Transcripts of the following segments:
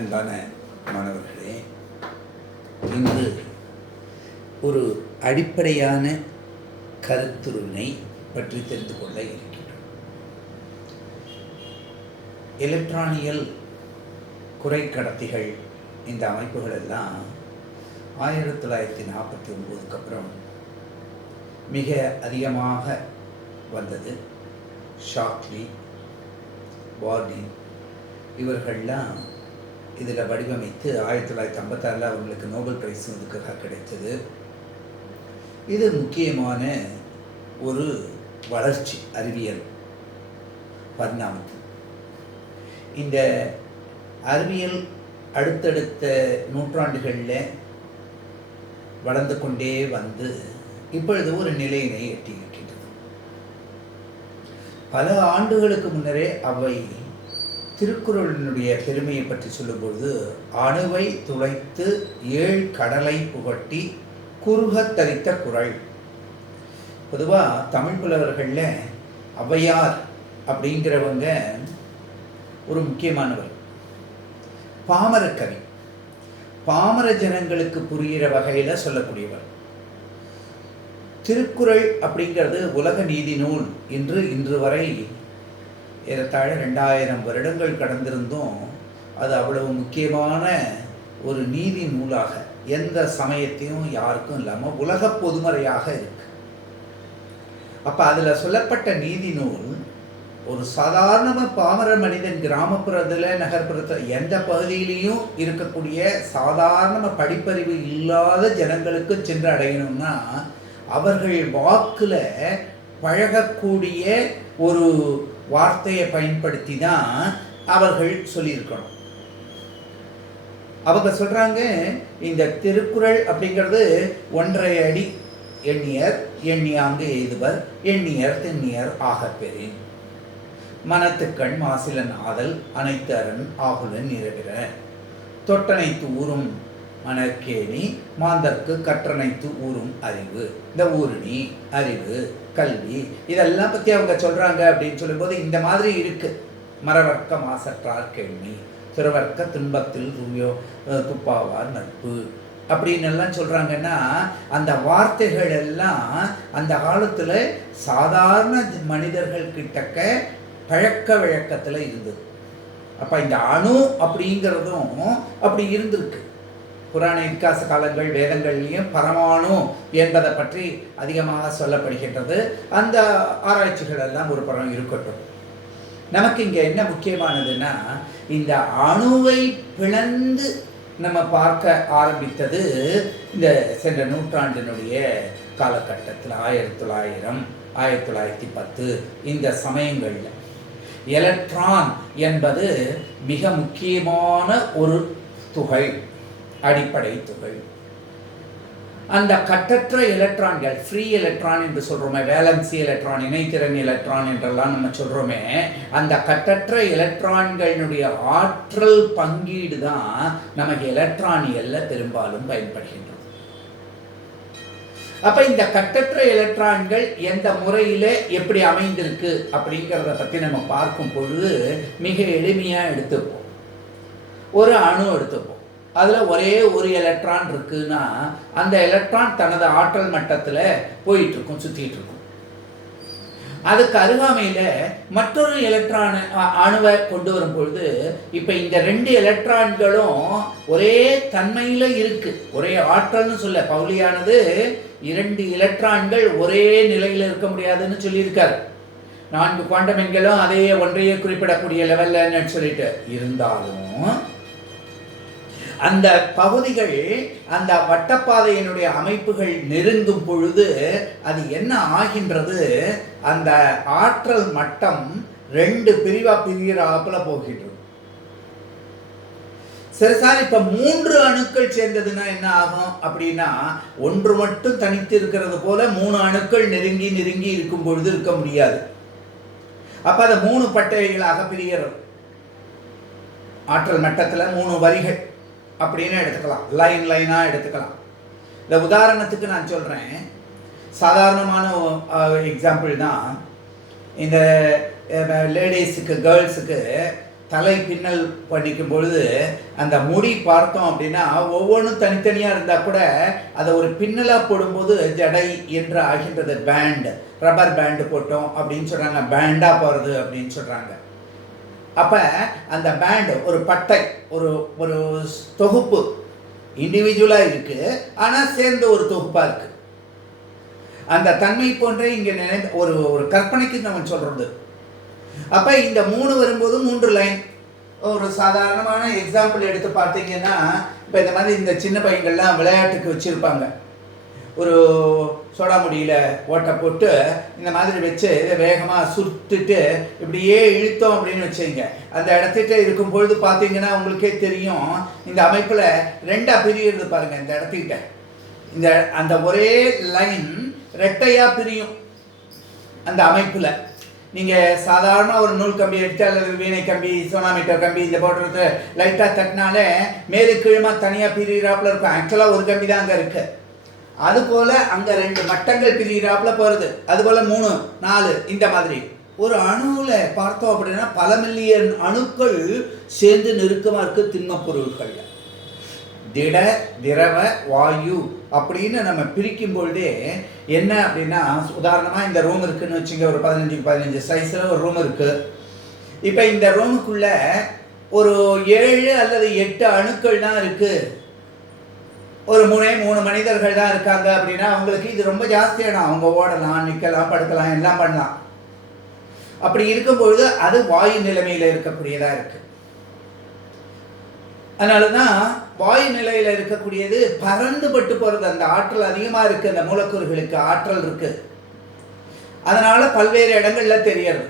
அன்பான மாணவர்களே, இன்று ஒரு அடிப்படையான கருத்துருவினை பற்றி தெரிந்து கொள்ள இருக்கின்றோம். எலக்ட்ரானியல் குறைக்கடத்திகள் இந்த அமைப்புகள் எல்லாம் 1949க்கு அப்புறம் மிக அதிகமாக வந்தது. ஷாக்லி, வார்டின் இவர்கள்லாம் இதில் வடிவமைத்து 1956 அவங்களுக்கு நோபல் பிரைஸ் இதுக்காக கிடைத்தது. இது முக்கியமான ஒரு வளர்ச்சி அறிவியல் பரிணாமம். இந்த அறிவியல் அடுத்தடுத்த நூற்றாண்டுகளில் வளர்ந்து கொண்டே வந்து இப்பொழுது ஒரு நிலையினை எட்டியிருக்கின்றது. பல ஆண்டுகளுக்கு முன்னரே அவை திருக்குறளினுடைய பெருமையை பற்றி சொல்லும்பொழுது, அணுவை துளைத்து 7 கடலை புகட்டி குறுகத் தரித்த குறள். பொதுவாக தமிழ் புலவர்களில் ஔவையார் அப்படிங்கிறவங்க ஒரு முக்கியமானவர். பாமர கவி, பாமர ஜனங்களுக்கு புரிகிற வகையில் சொல்லக்கூடியவர். திருக்குறள் அப்படிங்கிறது உலக நீதி நூல் என்று இன்று வரை ஏறத்தாழ 2000 வருடங்கள் கடந்திருந்தும் அது அவ்வளவு முக்கியமான ஒரு நீதி நூலாக எந்த சமயத்தையும் யாருக்கும் இல்லாமல் உலக பொதுமறையாக இருக்கு. அப்போ அதில் சொல்லப்பட்ட நீதி நூல் ஒரு சாதாரண பாமர மனிதன் கிராமப்புறத்தில் நகர்ப்புறத்தில் எந்த பகுதியிலையும் இருக்கக்கூடிய சாதாரண படிப்பறிவு இல்லாத ஜனங்களுக்கு சென்று அடையணும்னா அவர்கள் வாக்கில் பழகக்கூடிய ஒரு வார்த்தையை பயன்படுத்தி தான் அவர்கள் சொல்லியிருக்கணும். அவங்க சொல்கிறாங்க, இந்த திருக்குறள் அப்படிங்கிறது 1.5 அடி எண்ணியர் எண்ணியாங்கு எய்துவர் எண்ணியர் திண்ணியர் ஆகப்பெறின் மனத்துக்கண் மாசிலன் ஆதல் அனைத்து அரண் ஆகுலன் நிறைவிற தொட்டனைத்து ஊரும் மணற்கேணி மாந்தர்க்கு கற்றனைத்து ஊரும் அறிவு. இந்த ஊருணி, அறிவு, கல்வி இதெல்லாம் பற்றி அவங்க சொல்கிறாங்க அப்படின்னு சொல்லும்போது இந்த மாதிரி இருக்குது. மரவர்க்க மாசற்றார் கேள்வி, துறவர்க்க துன்பத்தில் துப்பாவார் நட்பு அப்படின்னு எல்லாம் சொல்கிறாங்கன்னா அந்த வார்த்தைகள் எல்லாம் அந்த காலத்தில் சாதாரண மனிதர்கள் கிட்டக்க பழக்க வழக்கத்தில் இருந்தது. அப்போ இந்த அணு அப்படிங்கிறதும் அப்படி இருந்திருக்கு. புராண இதிகாச காலங்கள் வேதங்கள்லேயும் பரமாணு என்பதை பற்றி அதிகமாக சொல்லப்படுகின்றது. அந்த ஆராய்ச்சிகள் எல்லாம் ஒரு புறம் இருக்கட்டும். நமக்கு இங்கே என்ன முக்கியமானதுன்னா, இந்த அணுவை பிளந்து நம்ம பார்க்க ஆரம்பித்தது இந்த சென்ற நூற்றாண்டினுடைய காலகட்டத்தில் 1900, 1910 இந்த சமயங்களில் எலக்ட்ரான் என்பது மிக முக்கியமான ஒரு துகள், அடிப்படை துகள். அந்த கட்டற்ற எலக்ட்ரான்கள், ஃப்ரீ எலக்ட்ரான் என்று சொல்கிறோமே, வேலன்சி எலக்ட்ரான், இணைத்திறன் எலக்ட்ரான் என்றெல்லாம் நம்ம சொல்கிறோமே, அந்த கட்டற்ற எலக்ட்ரான்களினுடைய ஆற்றல் பங்கீடு தான் நமக்கு எலக்ட்ரானியல்ல பெரும்பாலும் பயன்படுகின்றது. அப்போ இந்த கட்டற்ற எலக்ட்ரான்கள் எந்த முறையில் எப்படி அமைந்திருக்கு அப்படிங்கிறத பற்றி நம்ம பார்க்கும் பொழுது மிக எளிமையாக எடுத்துப்போம். ஒரு அணு எடுத்துப்போம். அதில் ஒரே ஒரு எலக்ட்ரான் இருக்குன்னா அந்த எலக்ட்ரான் தனது ஆற்றல் மட்டத்தில் போயிட்டுருக்கும், சுற்றிட்டு இருக்கும். அதுக்கு அருகாமையில் மற்றொரு எலக்ட்ரான் அணுவை கொண்டு வரும் பொழுது இப்போ இந்த 2 எலக்ட்ரான்களும் ஒரே தன்மையில் இருக்குது. ஒரே ஆற்றல்னு சொல்ல பவுலியானது 2 எலக்ட்ரான்கள் ஒரே நிலையில் இருக்க முடியாதுன்னு சொல்லியிருக்காரு. 4 குவாண்டம் எண்களும் அதே ஒன்றையே குறிப்பிடக்கூடிய லெவலில் சொல்லிட்டு இருந்தாலும் அந்த பகுதிகள், அந்த வட்டப்பாதையினுடைய அமைப்புகள் நெருங்கும் பொழுது அது என்ன ஆகின்றது, அந்த ஆற்றல் மட்டம் 2 பிரிகிறாப்புல போகின்றது. சரி சார், இப்ப 3 அணுக்கள் சேர்ந்ததுன்னா என்ன ஆகும் அப்படின்னா, ஒன்று மட்டும் தனித்து இருக்கிறது போல 3 அணுக்கள் நெருங்கி நெருங்கி இருக்கும் பொழுது இருக்க முடியாது. அப்ப அதை 3 பட்டைகளாக பிரிகிறது. ஆற்றல் மட்டத்தில் 3 வரிகள் அப்படின்னு எடுத்துக்கலாம், லைனாக எடுத்துக்கலாம். இந்த உதாரணத்துக்கு நான் சொல்கிறேன், சாதாரணமான எக்ஸாம்பிள் தான். இந்த லேடிஸுக்கு, கேர்ள்ஸுக்கு தலை பின்னல் பண்ணிக்கும் பொழுது அந்த முடி பார்த்தோம் அப்படின்னா ஒவ்வொன்றும் தனித்தனியாக இருந்தால் கூட அதை ஒரு பின்னலாக போடும்போது ஜடை என்று ஆகின்றது. பேண்டு, ரப்பர் பேண்டு போட்டோம் அப்படின்னு சொல்கிறாங்க, பேண்டாக போகிறது அப்படின்னு சொல்கிறாங்க. அப்போ அந்த பேண்டு ஒரு பட்டை, ஒரு ஒரு தொகுப்பு இண்டிவிஜுவலாக இருக்குது, ஆனால் சேர்ந்த ஒரு தொகுப்பாக இருக்குது. அந்த தன்மை போன்ற இங்கே ஒரு ஒரு கற்பனைக்கு நம்ம சொல்கிறது. அப்போ இந்த 3 வரும்போது 3 லைன். ஒரு சாதாரணமான எக்ஸாம்பிள் எடுத்து பார்த்தீங்கன்னா, இப்போ இந்த மாதிரி இந்த சின்ன பையன்கள்லாம் விளையாட்டுக்கு வச்சுருப்பாங்க. ஒரு சோடா முடியில் ஓட்டை போட்டு இந்த மாதிரி வச்சு இதை வேகமாக சுட்டுட்டு இப்படியே இழுத்தோம் அப்படின்னு வச்சுங்க. அந்த இடத்துக்கிட்ட இருக்கும் பொழுது பார்த்தீங்கன்னா உங்களுக்கே தெரியும், இந்த அமைப்பில் 2ஆக பிரிகிறது பாருங்கள். இந்த இடத்துக்கிட்ட இந்த அந்த ஒரே லைன் ரெட்டையாக பிரியும். அந்த அமைப்பில் நீங்கள் சாதாரண ஒரு நூல் கம்பி எடுத்து அல்லது வீணை கம்பி, சோனாமீட்டர் கம்பி இந்த போடுறது லைட்டாக தட்டினாலே மேலு கீழமாக தனியாக பிரிகிறாப்புல இருக்கும். ஆக்சுவலாக ஒரு கம்பி தான் அங்கே இருக்குது. அதுபோல் அங்கே 2 மட்டங்கள் பிரிகிறாப்புல போகிறது. அதுபோல் 3, 4 இந்த மாதிரி ஒரு அணுவில் பார்த்தோம் அப்படின்னா பல மில்லியன் அணுக்கள் சேர்ந்து நெருக்கமாக இருக்குது திண்மப் பொருட்களில். திட, திரவ, வாயு அப்படின்னு நம்ம பிரிக்கும் பொழுதே என்ன அப்படின்னா, உதாரணமாக இந்த ரூம் இருக்குதுன்னு வச்சுங்க, ஒரு 15x15 சைஸில் ஒரு ரூம் இருக்குது. இப்போ இந்த ரூமுக்குள்ளே ஒரு 7 அல்லது 8 அணுக்கள் தான் இருக்குது. ஒரு 3 மனிதர்கள் தான் இருக்காங்க அப்படின்னா அவங்களுக்கு இது ரொம்ப ஜாஸ்தியான, அவங்க ஓடலாம், நிற்கலாம், படுக்கலாம், எல்லாம் பண்ணலாம். அப்படி இருக்கும்பொழுது அது வாயு நிலைமையில் இருக்கக்கூடியதாக இருக்குது. அதனால தான் வாயு நிலையில் இருக்கக்கூடியது பறந்து பட்டு போகிறது. அந்த ஆற்றல் அதிகமாக இருக்குது, அந்த மூலக்கூறுகளுக்கு ஆற்றல் இருக்குது. அதனால் பல்வேறு இடங்களில் தெரியறது.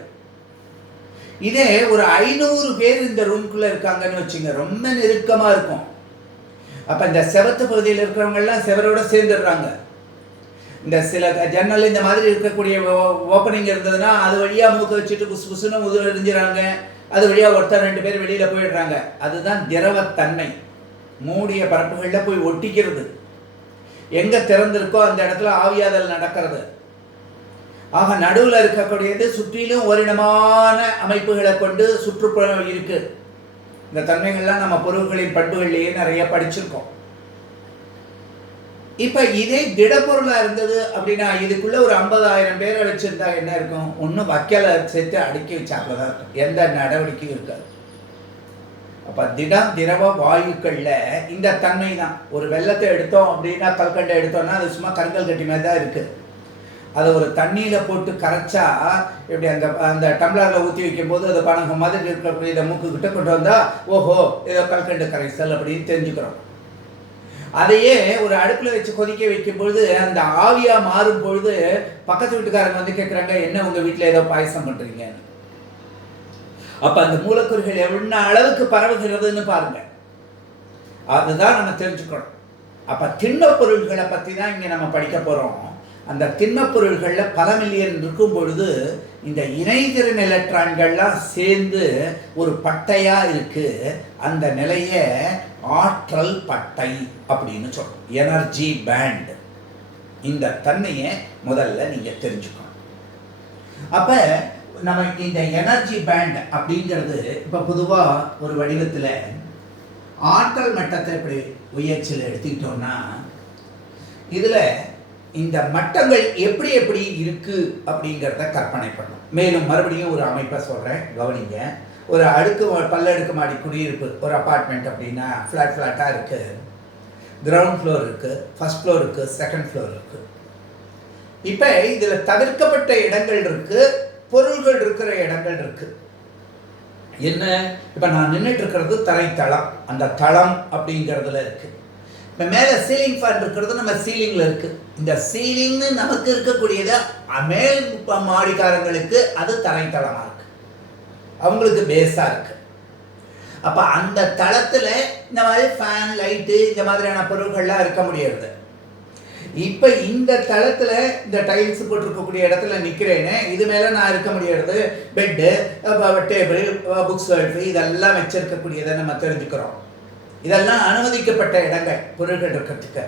இதே ஒரு 500 பேர் இந்த ரூம்குள்ளே இருக்காங்கன்னு வச்சுங்க, ரொம்ப நெருக்கமாக இருக்கும். அப்போ இந்த செவத்து பகுதியில் இருக்கிறவங்கெல்லாம் செவரோடு சேர்ந்துடுறாங்க. இந்த சில ஜன்னல் இந்த மாதிரி இருக்கக்கூடிய ஓப்பனிங் இருந்ததுன்னா அது வழியாக மூக்க வச்சுட்டு புசு புசுன்னு எரிஞ்சிடறாங்க. அது வழியாக ஒருத்தர் 2 பேர் வெளியில் போயிடுறாங்க. அதுதான் திரவத்தன்மை. மூடிய பரப்புகளில் போய் ஒட்டிக்கிறது. எங்கே திறந்திருக்கோ அந்த இடத்துல ஆவியாதல் நடக்கிறது. ஆக நடுவில் இருக்கக்கூடியது சுற்றிலும் ஓரிடமான அமைப்புகளை கொண்டு சுற்றுப்புறம் இருக்குது. இந்த தன்மைகள்லாம் நம்ம பொருள்களின் பண்புகள்லேயே நிறைய படிச்சிருக்கோம். இப்போ இதே திடப்பொருளாக இருந்தது அப்படின்னா இதுக்குள்ளே ஒரு 50,000 பேரை வச்சுருந்தா என்ன இருக்கும்? ஒன்றும் வக்கலை சேர்த்து அடுக்கி வச்சாப்புல தான் இருக்கும், எந்த நடவடிக்கையும் இருக்காது. அப்போ திடம், திரவ, வாயுக்களில் இந்த தன்மை தான். ஒரு வெள்ளத்தை எடுத்தோம் அப்படின்னா, கல்கண்டை எடுத்தோம்னா அது சும்மா கருங்கல் கட்டி மாதிரி தான் இருக்குது. அதை ஒரு தண்ணியில் போட்டு கரைச்சா இப்படி அந்த அந்த டம்ளரில் ஊற்றி வைக்கும்போது அது பணம் மாதிரி இருக்கக்கூடிய இதை மூக்குக்கிட்ட கொண்டு வந்தால் ஓஹோ ஏதோ கல்கண்டு கரைசல் அப்படின்னு தெரிஞ்சுக்கிறோம். அதையே ஒரு அடுப்பில் வச்சு கொதிக்க வைக்கும்பொழுது அந்த ஆவியாக மாறும் பொழுது பக்கத்து வீட்டுக்காரங்க வந்து கேட்குறாங்க, என்ன உங்கள் வீட்டில் ஏதோ பாயசம் பண்ணுறீங்கன்னு. அப்போ அந்த மூலக்கூறுகள் எவ்வளோ அளவுக்கு பரவுகிறதுன்னு பாருங்கள். அதுதான் நம்ம தெரிஞ்சுக்கணும். அப்போ திண்மப் பொருள்களை பற்றி தான் இங்கே நம்ம படிக்க போகிறோம். அந்த திண்மப் பொருள்களில் பல மில்லியன் இருக்கும் பொழுது இந்த இணைதிறன் எலக்ட்ரான்கள்லாம் சேர்ந்து ஒரு பட்டையாக இருக்குது. அந்த நிலையை ஆற்றல் பட்டை அப்படின்னு சொல்கிறோம், எனர்ஜி பேண்ட். இந்த தன்மையை முதல்ல நீங்கள் தெரிஞ்சுக்கணும். அப்போ நம்ம இந்த எனர்ஜி பேண்ட் அப்படிங்கிறது இப்போ பொதுவாக ஒரு வடிவத்தில் ஆற்றல் மட்டத்தை இப்படி உயர்ச்சியில் எடுத்துக்கிட்டோம்னா இதில் இந்த மட்டங்கள் எப்படி எப்படி இருக்குது அப்படிங்கிறத கற்பனை பண்ணணும். மேலும் மறுபடியும் ஒரு அமைப்பை சொல்கிறேன், கவனிங்க. ஒரு பல்லடுக்கு மாடி குடியிருப்பு, ஒரு அப்பார்ட்மெண்ட் அப்படின்னா ஃப்ளாட்டாக இருக்குது. கிரவுண்ட் ஃப்ளோர் இருக்குது, ஃபர்ஸ்ட் ஃப்ளோர் இருக்குது, செகண்ட் ஃப்ளோர் இருக்குது. இப்போ இதில் தவிர்க்கப்பட்ட இடங்கள் இருக்குது, பொருள்கள் இருக்கிற இடங்கள் இருக்குது. என்ன, இப்போ நான் நின்றுட்டு இருக்கிறது தரைத்தளம், அந்த தளம் அப்படிங்கிறதுல இருக்குது. இப்போ மேலே சீலிங் ஃபேன் இருக்கிறது நம்ம சீலிங்கில் இருக்குது. இந்த சீலிங்னு நமக்கு இருக்கக்கூடியது மேல் மாடிக்காரங்களுக்கு அது தரைத்தளமாக இருக்குது, அவங்களுக்கு பேஸாக இருக்குது. அப்போ அந்த தளத்தில் இந்த மாதிரி ஃபேன், லைட்டு இந்த மாதிரியான பொருட்கள்லாம் இருக்க முடியாது. இப்போ இந்த தளத்தில் இந்த டைல்ஸ் போட்டிருக்கக்கூடிய இடத்துல நிற்கிறேன்னு இது மேலே நான் இருக்க முடியாது. பெட்டு, டேபிள், புக்ஸ், இதெல்லாம் வச்சிருக்கக்கூடியதை நம்ம தெரிஞ்சுக்கிறோம். இதெல்லாம் அனுமதிக்கப்பட்ட இடங்கள் பொருட்கள் இருக்கிறதுக்கு.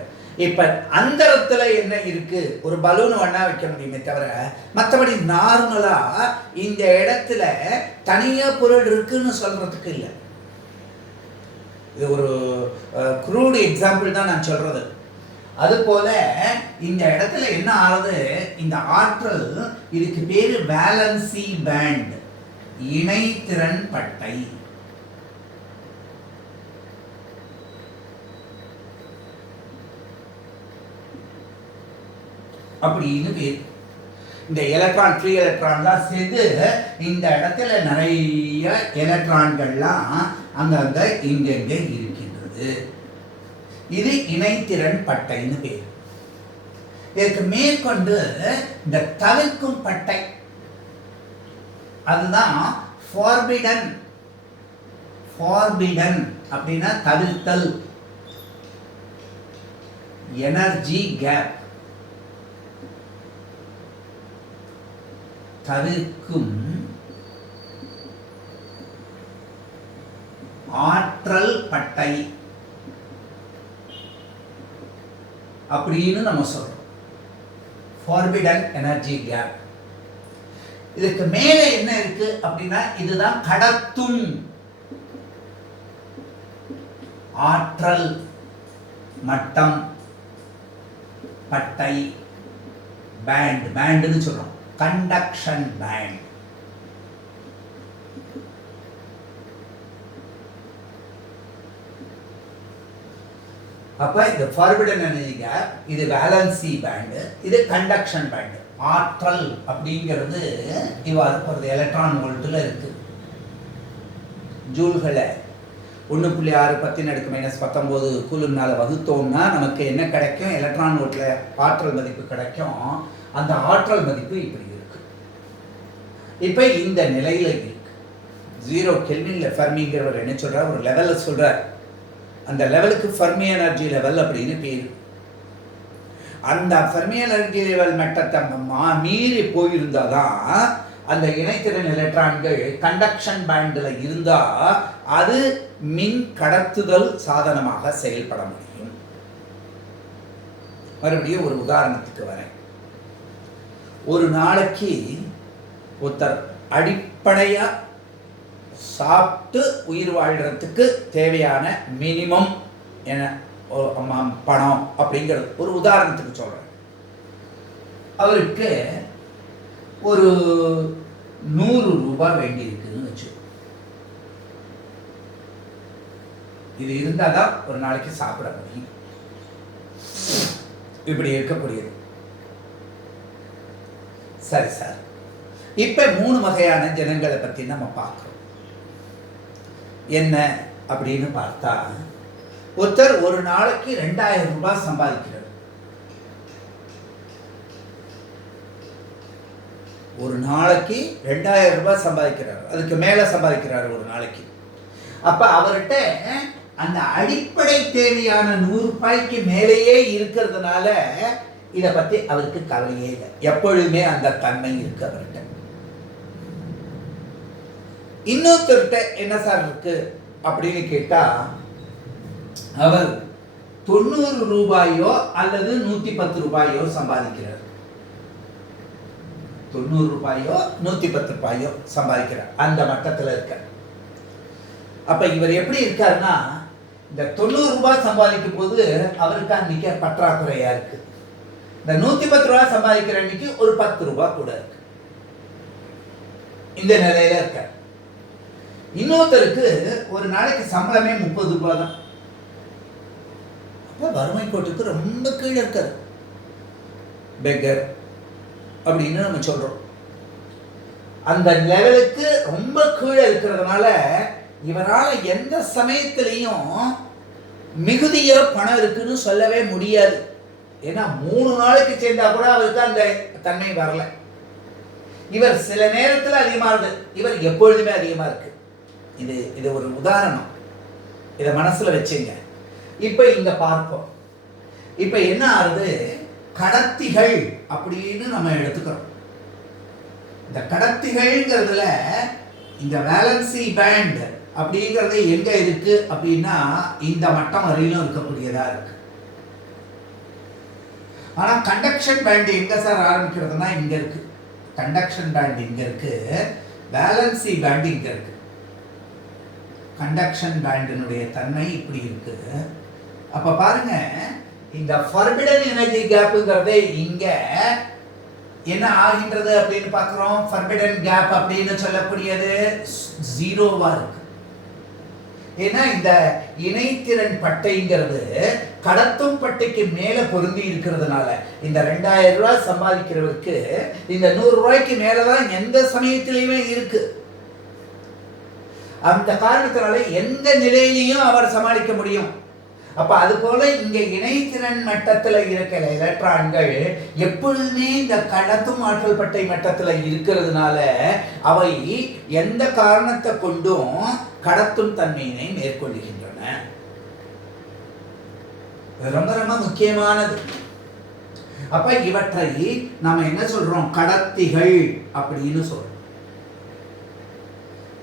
இப்ப அந்தரத்துல என்ன இருக்கு, ஒரு பலூன் வேணா வைக்க முடியுமே தவிர மற்றபடி நார்மலா இந்த இடத்துல தனியா பொருள் இருக்குன்னு சொல்றதுக்கு இல்லை. இது ஒரு க்ரூட் எக்ஸாம்பிள் தான் நான் சொல்றது. அதுபோல இந்த இடத்துல என்ன ஆகுது, இந்த ஆற்றல், இதுக்கு பேரு வேலன்சி பேண்ட், இணைத்திறன் பட்டை. அப்படின்னு பேர். இந்த எலக்ட்ரான், ஃப்ரீ எலக்ட்ரான்லாம் சேர்ந்து இந்த இடத்துல நிறைய எலக்ட்ரான்கள்லாம் அங்கங்க இங்கெங்க இருக்கின்றது. இது இணைத்திறன் பட்டைன்னு பேர். இதற்கு மேற்கொண்டு இந்த தவிர்க்கும் பட்டை, அதுதான் ஃபார்பிடன். ஃபார்பிடன் அப்படின்னா தவிர்த்தல், எனர்ஜி கேப், தவிர்க்கும் ஆற்றல் பட்டை அப்படின்னு நம்ம சொல்றோம். Forbidden energy gap. இதுக்கு மேல என்ன இருக்கு அப்படின்னா, இதுதான் கடத்தும் ஆற்றல் மட்டம் பட்டை, பேண்ட். பேண்ட்னு சொல்றோம், கண்டக்ஷன் பேண்ட். அப்ப இது ஃபார்பிடன் எனர்ஜி கேப், இது வேலன்சி பேண்ட், இது கண்டக்ஷன் பேண்ட். ஆற்றல் அப்படிங்கிறது இவ்வாறு போகிறது. எலக்ட்ரான் வோல்ட்ல இருக்கு. ஜூல்களை 1.6 × 10⁻⁻19 கூலும்னால வகுத்தோம்னா நமக்கு என்ன கிடைக்கும், எலக்ட்ரான் வோல்ட்ல ஆற்றல் மதிப்பு கிடைக்கும். அந்த ஆற்றல் மதிப்பு இப்படி இருக்கு. இப்ப இந்த நிலையில இருக்கு. 0 கெல்வின்ல ஃபெர்மிங்கிறவர் என்ன சொல்றார், ஒரு லெவல்ல சொல்றார். அந்த லெவலுக்கு ஃபெர்மி எனர்ஜி லெவல் அப்படின்னு பேரு. அந்த ஃபெர்மி எனர்ஜி லெவல் மட்டத்தை மீறி போயிருந்தாதான் அந்த இணைத்திறன் எலக்ட்ரான்கள் கண்டக்ஷன் பேண்டில் இருந்தா அது மின் கடத்துதல் சாதனமாக செயல்பட முடியும். மறுபடியும் ஒரு உதாரணத்துக்கு வரேன். ஒரு நாளைக்கு ஒருத்தர் அடிப்படையா சாப்பிட்டு உயிர் வாழ்கிறதுக்கு தேவையான மினிமம் என்ன பணம் அப்படிங்கிறது ஒரு உதாரணத்துக்கு சொல்றேன். அவருக்கு ஒரு 100 ரூபாய் வேண்டி இருக்குன்னு வச்சு, இது இருந்தாதான் ஒரு நாளைக்கு சாப்பிட முடியும். இப்படி இருக்கக்கூடியது. சரி சார், இப்ப 3 வகையான ஜனங்களை பத்தி நம்ம பார்க்கிறோம். என்ன அப்படின்னு பார்த்தா, ஒருத்தர் ஒரு நாளைக்கு 2000 ரூபாய் சம்பாதிக்கிறார். ஒரு நாளைக்கு 2000 ரூபாய் சம்பாதிக்கிறார், அதுக்கு மேல சம்பாதிக்கிறார் ஒரு நாளைக்கு. அப்ப அவர்கிட்ட அந்த அடிப்படை தேவையான 100 ரூபாய்க்கு மேலேயே இருக்கிறதுனால இதை பத்தி அவருக்கு கவலையே இல்லை. எப்பொழுதுமே அந்த தன்மை இருக்கு அவர்கிட்ட. இன்னொருத்தர்கிட்ட என்ன சார் இருக்கு அப்படின்னு கேட்டா, அவர் 90 ரூபாயோ அல்லது 110 ரூபாயோ சம்பாதிக்கிறார். 90 ரூபாயோ 110 ரூபாயோ சம்பாதிக்கிறார், அந்த மட்டத்தில் இருக்க. அப்ப இவர் எப்படி இருக்காருன்னா, இந்த 90 ரூபாய் சம்பாதிக்கும் போது அவருக்கு அன்னைக்கு பற்றாக்குறையா இருக்கு. இந்த 110 ரூபாய் சம்பாதிக்கிற அன்னைக்கு ஒரு 10 ரூபாய் கூட இருக்கு. இந்த நிலையில இருக்க. இன்னொருத்தருக்கு ஒரு நாளைக்கு சம்பளமே 30 ரூபாய் தான். அப்ப வறுமை கோட்டுக்கு ரொம்ப கீழே இருக்காரு, பெக்கர் அப்படின்னு நம்ம சொல்றோம். அந்த லெவலுக்கு ரொம்ப கீழே இருக்கிறதுனால இவரால் எந்த சமயத்திலையும் மிகுதிய பணம் இருக்குன்னு சொல்லவே முடியாது. ஏன்னா 3 நாளைக்கு சேர்ந்தா கூட அவருக்கு அந்த தன்மை வரல. இவர் சில நேரத்தில் அதிகமா இருக்கு, இவர் எப்பொழுதுமே அதிகமா இருக்கு. இது ஒரு உதாரணம், இதை மனசுல வச்சுங்க. இப்ப இங்க பார்ப்போம். இப்ப என்ன ஆகுது, கடத்திகள் அப்படின்னு நம்ம எடுத்துக்கிறோம். இந்த கடத்திகள்ங்கிறதுல இந்த வேலன்சி பேண்ட் அப்படிங்கிறது எங்க இருக்கு அப்படின்னா, இந்த மட்டம் வரையிலும் இருக்கக்கூடியதா இருக்கு. ஆனா கண்டக்ஷன் பேண்ட் எங்க சார் ஆரம்பிக்கிறதுனா இங்க இருக்கு. கண்டக்ஷன் பேண்ட் இங்க இருக்கு, வேலன்சி பேண்ட் இங்க இருக்கு. கண்டக்ஷன் பேண்டினுடைய தன்மை இப்படி இருக்கு. அப்ப பாருங்க, இந்த ஃபர்பிடன் எனர்ஜி கேப்ங்கிறதே இங்க என்ன ஆகின்றது அப்படின்னு பார்க்கிறோம். ஃபர்பிடன் கேப் அப்படின்னு சொல்லக்கூடியது ஜீரோவா இருக்கு. ஏன்னா இந்த இணைத்திறன் பட்டைங்கிறது கடத்தும் பட்டைக்கு மேல பொருந்தி இருக்கிறதுனால இந்த 2000 ரூபாய் சம்பாதிக்கிறவருக்கு இந்த 100 ரூபாய்க்கு மேலதான் எந்த சமயத்திலையுமே இருக்கு. அந்த காரணத்தினால எந்த நிலையிலையும் அவர் சமாளிக்க முடியும். அப்ப அது போல இங்க இணைத்திறன் மட்டத்துல இருக்கிற எலக்ட்ரான்கள் எப்பொழுதுமே இந்த கடத்தும் ஆற்றல் பட்டை மட்டத்துல இருக்கிறதுனால அவை எந்த காரணத்தை கொண்டும் கடத்தும் தன்மையினை மேற்கொள்கின்றன. ரொம்ப ரொம்ப முக்கியமானது. அப்ப இவற்றை நாம என்ன சொல்றோம், கடத்திகள் அப்படின்னு சொல்றோம்.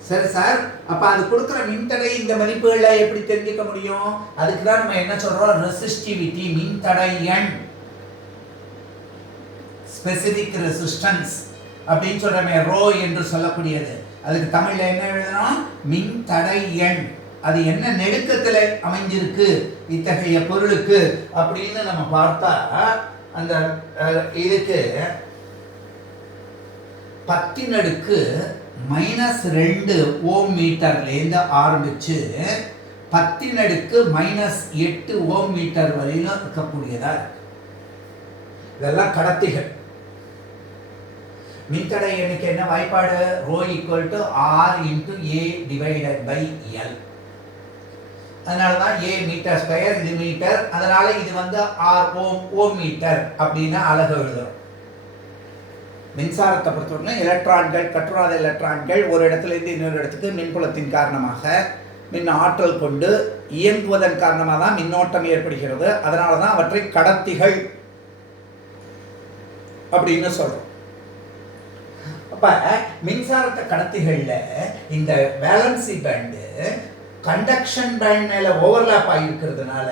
சரி சார், அப்ப அது கொடுக்கிற மின்தடை இந்த மதிப்புகளை எப்படி தெரிஞ்சுக்க முடியும்? அதுக்கு தான் நம்ம என்ன சொல்றோம், ரெசிஸ்டிவிட்டி, மின்தடை எண், ஸ்பெசிபிக் ரெசிஸ்டன்ஸ் அப்படின்னு சொல்றமே, ரோ என்று சொல்லக்கூடியது. அதுக்கு தமிழ்ல என்ன எழுதணும், மின்தடை எண். அது என்ன நெடுக்கத்துல அமைஞ்சிருக்கு இத்தகைய பொருளுக்கு அப்படின்னு நம்ம பார்த்தா அந்த இதுக்கு 10⁻² ஓம் மீட்டர்லேருந்து ஆரம்பிச்சு 10⁻⁻8 ஓம் மீட்டர் வரையிலும் இருக்கக்கூடியதா இருக்கு. இதெல்லாம் கடத்திகள். மின்தடை எண்ணுக்கு என்ன வாய்ப்பாடு, ρ R × A/L. அதனாலதான் A மீட்டர் ஸ்கொயர், இது மீட்டர், அதனால இது R ஓம் மீட்டர் அப்படின்னு அலகு எழுதுறோம். மின்சாரத்தை பொறுத்தவரை எலக்ட்ரான்கள், கட்டுராத எலக்ட்ரான்கள் ஒரு இடத்துல இருந்து இன்னொரு இடத்துக்கு மின்புலத்தின் காரணமாக மின் ஆற்றல் கொண்டு இயங்குவதன் காரணமாக தான் மின்னோட்டம் ஏற்படுகிறது. அதனால தான் அவற்றை கடத்திகள் அப்படின்னு சொல்றோம். அப்ப மின்சாரத்தை கடத்திகள்ல இந்த வேலன்சி பேண்டு கண்டக்ஷன் பேண்ட் மேல ஓவர்லாப் ஆகிருக்கிறதுனால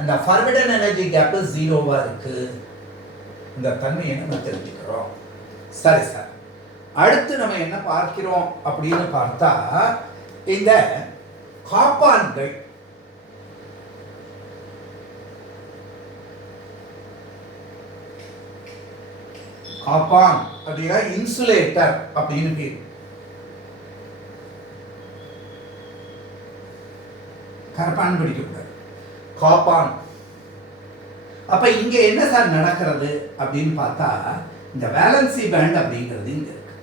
அந்த ஃபர்பிடன் எனர்ஜி கேப் ஜீரோவா இருக்கு. இந்த தன்மையை நம்ம தெரிஞ்சுக்கிறோம். சரி சார், அடுத்து நம்ம என்ன பார்க்கிறோம் அப்படின்னு பார்த்தா இந்த காப்பான்கள். காப்பான் அப்படின்னா இன்சுலேட்டர் அப்படின்னு பேர். கரப்பான் பிடிக்கக்கூடாது, காப்பான். அப்ப இங்க என்ன சார் நடக்கிறது அப்படின்னு பார்த்தா இந்த வேலன்சி பேண்ட் அப்படிங்கிறது இங்க இருக்கு,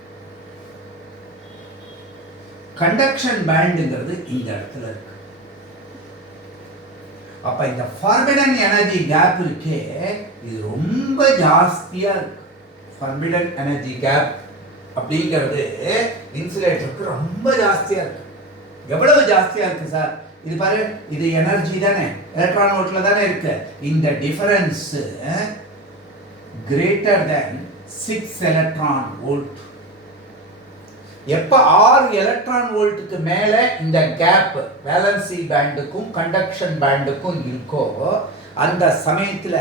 கண்டக்ஷன் பேண்டுங்கிறது இந்த இடத்துல இருக்கு. அப்ப இந்த ஃபர்பிடன் எனர்ஜி கேப் இருக்கே, இது ரொம்ப ஜாஸ்தியா இருக்கு. ஃபர்பிடன் எனர்ஜி கேப் அப்படிங்கிறது இன்சுலேட்டருக்கு ரொம்ப ஜாஸ்தியா இருக்கு. எவ்வளவு ஜாஸ்தியா இருக்கு சார்? இது பாரு, இது எனர்ஜி தானே, எலக்ட்ரான் வோல்ட்ல தானே இருக்கு. இந்த difference greater than 6 electron volt. எப்ப 6 எலக்ட்ரான் வோல்ட்டுக்கு மேல இந்த கேப் வேலன்சி பேண்டுக்கும் கண்டக்ஷன் பேண்டுக்கும் இருக்கோ அந்த சமயத்துல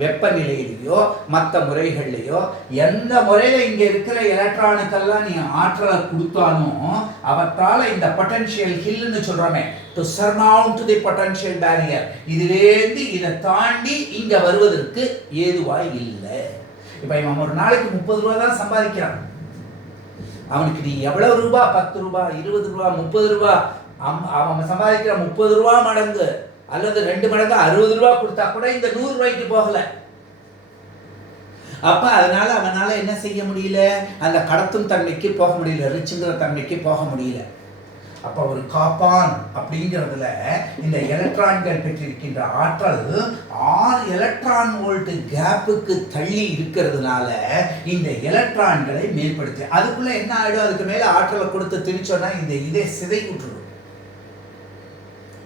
வெப்பநிலையிலையோ மற்ற முறைகள்லையோ எந்த முறையில இங்க இருக்கிற எலக்ட்ரானுக்கெல்லாம் நீ ஆற்றலை கொடுத்தாலும் அவற்றால இந்த பொட்டன்ஷியல் ஹில்னு சொல்றோமே, to surround the potential barrier, இதுலேருந்து இதை தாண்டி இங்க வருவதற்கு ஏதுவாய் இல்லை. இப்ப இவன் ஒரு நாளைக்கு 30 ரூபா தான் சம்பாதிக்கிறான். அவனுக்கு நீ எவ்வளவு ரூபா, 10 ரூபா, 20 ரூபா, 30 ரூபா, அவன் சம்பாதிக்கிற 30 ரூபா மடங்கு அல்லது 2 மடங்கு 60 ரூபா கொடுத்தா கூட இந்த 100 ரூபாய்க்கு போகல. அப்ப அதனால அவனால என்ன செய்ய முடியல, அந்த கடத்தும் தன்மைக்கு போக முடியல, ரிச்சுங்கிற தன்மைக்கு போக முடியல. அப்ப ஒரு காப்பான் அப்படிங்கிறதுல இந்த எலக்ட்ரான்கள் பெற்றிருக்கின்ற ஆற்றல் 6 எலக்ட்ரான் வோல்ட் கேப்புக்கு தள்ளி இருக்கிறதுனால இந்த எலக்ட்ரான்களை மேம்படுத்தி அதுக்குள்ள என்ன ஆயிடும், அதுக்கு மேல ஆற்றலை கொடுத்து திணிச்சோன்னா இந்த இதை சிதை விட்டுரும்.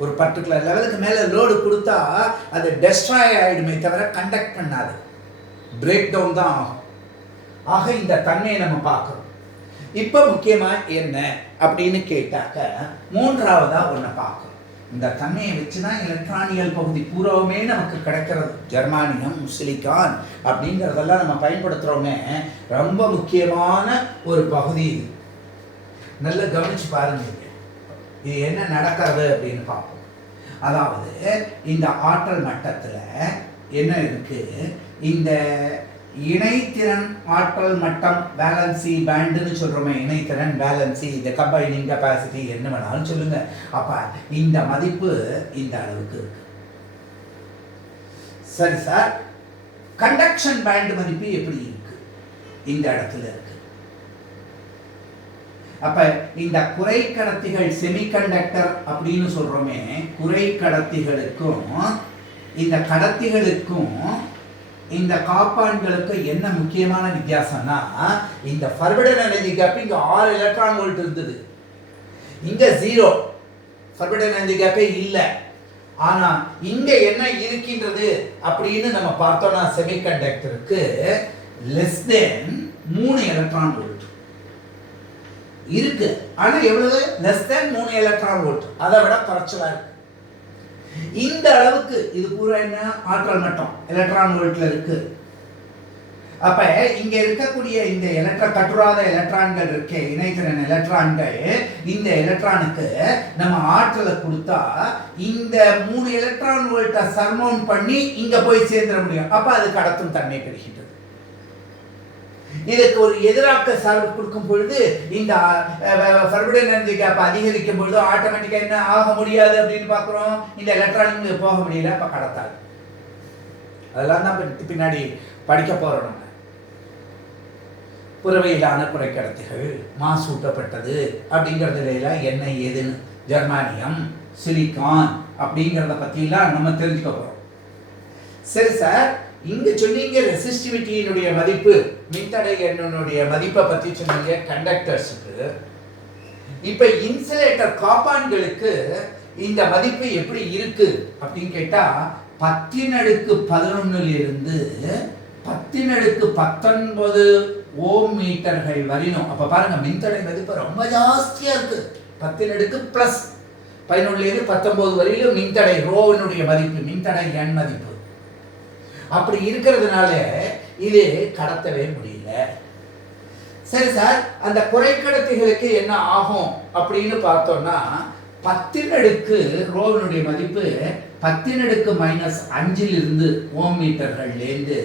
ஒரு பர்டிகுலர் லெவலுக்கு மேல லோடு கொடுத்தா அது டெஸ்ட்ராய் ஆயிடுமே தவிர கண்டக்ட் பண்ணாது, பிரேக் டவுன் தான் ஆகும். ஆக இந்த தன்மையை நம்ம பார்க்கணும். இப்ப முக்கியமா என்ன அப்படின்னு கேட்டாக்க மூன்றாவதா ஒன்ன பார்க்கணும். இந்த தன்மையை வச்சுதான் எலக்ட்ரானியல் பகுதி பூராவுமே நமக்கு கிடைக்கிறது. ஜெர்மானியம், சிலிக்கான் அப்படிங்கிறதெல்லாம் நம்ம பயன்படுத்துகிறோமே, ரொம்ப முக்கியமான ஒரு பகுதி இது. நல்லா கவனிச்சு பாருங்க, இது என்ன நடக்கிறது அப்படின்னு பார்ப்போம். அதாவது இந்த ஆற்றல் மட்டத்தில் என்ன இருக்கு, இந்த இணைத்திறன் ஆற்றல் மட்டம், வேலன்சி பேண்டுன்னு சொல்கிறோமே, இணைத்திறன் வேலன்சி, இந்த கம்பைனிங் கெப்பாசிட்டி என்ன வேணாலும் சொல்லுங்க. அப்போ இந்த மதிப்பு இந்த அளவுக்கு இருக்கு. சரி சார், கண்டக்ஷன் பேண்ட் மதிப்பு எப்படி இருக்கு? இந்த இடத்துல இருக்கு. அப்ப இந்த குறைக்கடத்திகள், செமிகண்டக்டர் அப்படின்னு சொல்றோமே, குறைக்கடத்திகளுக்கும் இந்த கடத்திகளுக்கும் இந்த காப்பான்களுக்கு என்ன முக்கியமான வித்தியாசம்னா, இந்த ஃபர்பிடன் எனர்ஜி கேப் இங்க 6 எலக்ட்ரான் வோல்ட் இருந்தது, இங்க 0, ஃபர்பிடன் எனர்ஜி கேப்பே இல்லை. ஆனா இங்க என்ன இருக்கின்றது அப்படின்னு நம்ம பார்த்தோம்னா, செமிகண்டக்டருக்கு லெஸ் தென் 3 எலக்ட்ரான் வோல்ட் இருக்கு. ஆனா எவ்வளவு? லெஸ் தென் 3 எலக்ட்ரான் வோல்ட், அதை விட குறைச்சலா இருக்கு. இந்த அளவுக்கு இது பூரா என்ன ஆற்றல் மட்டம் எலக்ட்ரான் வோல்ட்ல இருக்கு. அப்ப இங்க இருக்கக்கூடிய இந்த கட்டுராத எலக்ட்ரான்கள் இருக்கு, இணைத்திறன் எலக்ட்ரான்கள், இந்த எலக்ட்ரானுக்கு நம்ம ஆற்றலை கொடுத்தா இந்த 3 எலக்ட்ரான் வோல்ட்டை சர்மவுண்ட் பண்ணி இங்க போய் சேர்ந்துட முடியும். அப்ப அது கடத்தும் தன்மை பெறுகின்றது. இதுக்கு ஒரு எதிராக்க சார்பு கொடுக்கும் பொழுது இந்த ஃபர்பிடன் எனர்ஜி கேப் அதிகரிக்கும் பொழுது ஆட்டோமேட்டிக்கா என்ன ஆக முடியாது அப்படின்னு பார்க்குறோம், இந்த எலக்ட்ரானிக் போக முடியல, அப்ப கடத்தாது. அதெல்லாம் தான் பின்னாடி படிக்க போறோம். நம்ம புறவையிலான குறைக்கடத்திகள், மாசூட்டப்பட்டது அப்படிங்கிறதுல என்ன ஏதுன்னு, ஜெர்மானியம், சிலிக்கான் அப்படிங்கிறத பற்றிலாம் நம்ம தெரிஞ்சுக்க போறோம். சரி சார், இங்க சொன்னீங்க ரெசிஸ்டிவிட்டியினுடைய மதிப்பு, மின்தடை எண்ணுடைய மதிப்பை பற்றி சொன்னீங்க கண்டக்டர்ஸுக்கு. இப்ப இன்சுலேட்டர் காப்பான்களுக்கு இந்த மதிப்பு எப்படி இருக்கு அப்படின்னு கேட்டா, 10⁻11 இருந்து 10⁻19 ஓம் மீட்டர்கள் வரையும். அப்ப பாருங்க, மின்தடை மதிப்பு ரொம்ப ஜாஸ்தியா இருக்கு. 10⁻+11 இருந்து 19 வரையிலும் மின்தடை ரோவினுடைய மதிப்பு, மின்தடை எண் மதிப்பு அப்படி இருக்கிறதுனால இது கடத்தவே முடியல. சரி சார், அந்த குறைக்கடத்திகளுக்கு என்ன ஆகும் அப்படின்னு பார்த்தோம்னா, 10 ரோவினுடைய மதிப்பு 10⁻⁻5 இருந்து ஓம் மீட்டர்கள்லேருந்து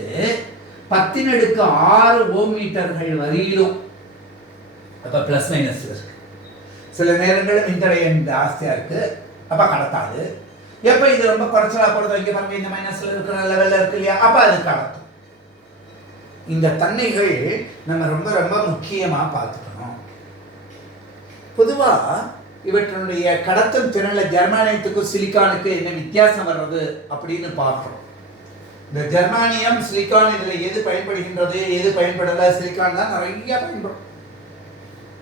10⁻6 ஓம் மீட்டர்கள் வரையிலும். அப்ப பிளஸ் மைனஸ் இருக்கு. சில நேரங்களில் மின்தடை எண் ஜாஸ்தியா இருக்கு, அப்ப கடத்தாது. எப்ப இது ரொம்ப குறைச்சலா போடுறதோ, இங்க பாருங்க இந்த மைனஸ்ல இருக்கிற லெவல்ல இருக்கு இல்லையா, அப்ப அது கடத்தும். இந்த தன்மைகள் நம்ம ரொம்ப ரொம்ப முக்கியமா பார்த்துக்கணும். பொதுவா இவற்றினுடைய கடத்தல் திறன்ல ஜெர்மானியத்துக்கும் சிலிக்கானுக்கு என்ன வித்தியாசம் வர்றது அப்படின்னு பார்க்கிறோம். இந்த ஜெர்மானியம், சிலிக்கான் இதுல எது பயன்படுகின்றது, எது பயன்படல? சிலிக்கான் தான் நிறைய பயன்படும்.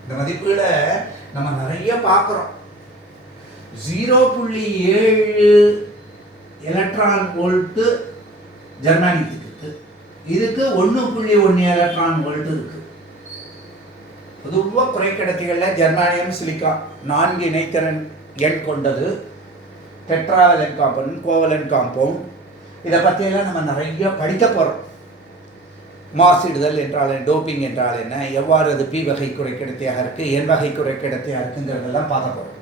இந்த மதிப்புகளை நம்ம நிறைய பார்க்கிறோம். 0.7 எலக்ட்ரான் வோல்ட் ஜெர்மானியத்துக்கு இருக்கு, இதுக்கு 1.1 எலக்ட்ரான் வோல்ட் இருக்கு. பொதுவாக குறைக்கடத்திகள்ல ஜெர்மானியம், சிலிக்கான் 4 இணைத்திறன் எண் கொண்டது. டெட்ராவலன்ட் காம்பவுண்ட், கோவலன்ட் காம்பவுண்ட், இதை பற்றியெல்லாம் நம்ம நிறைய படிக்க போகிறோம். மாசிடுதல் என்றால் என்ன, டோப்பிங் என்றால் என்ன, எவ்வாறு அது பி வகை குறைக்கடத்தியாக இருக்குது, என் வகை குறைக்கடத்தியாக இருக்குங்கிறதெல்லாம் பார்க்க போகிறோம்.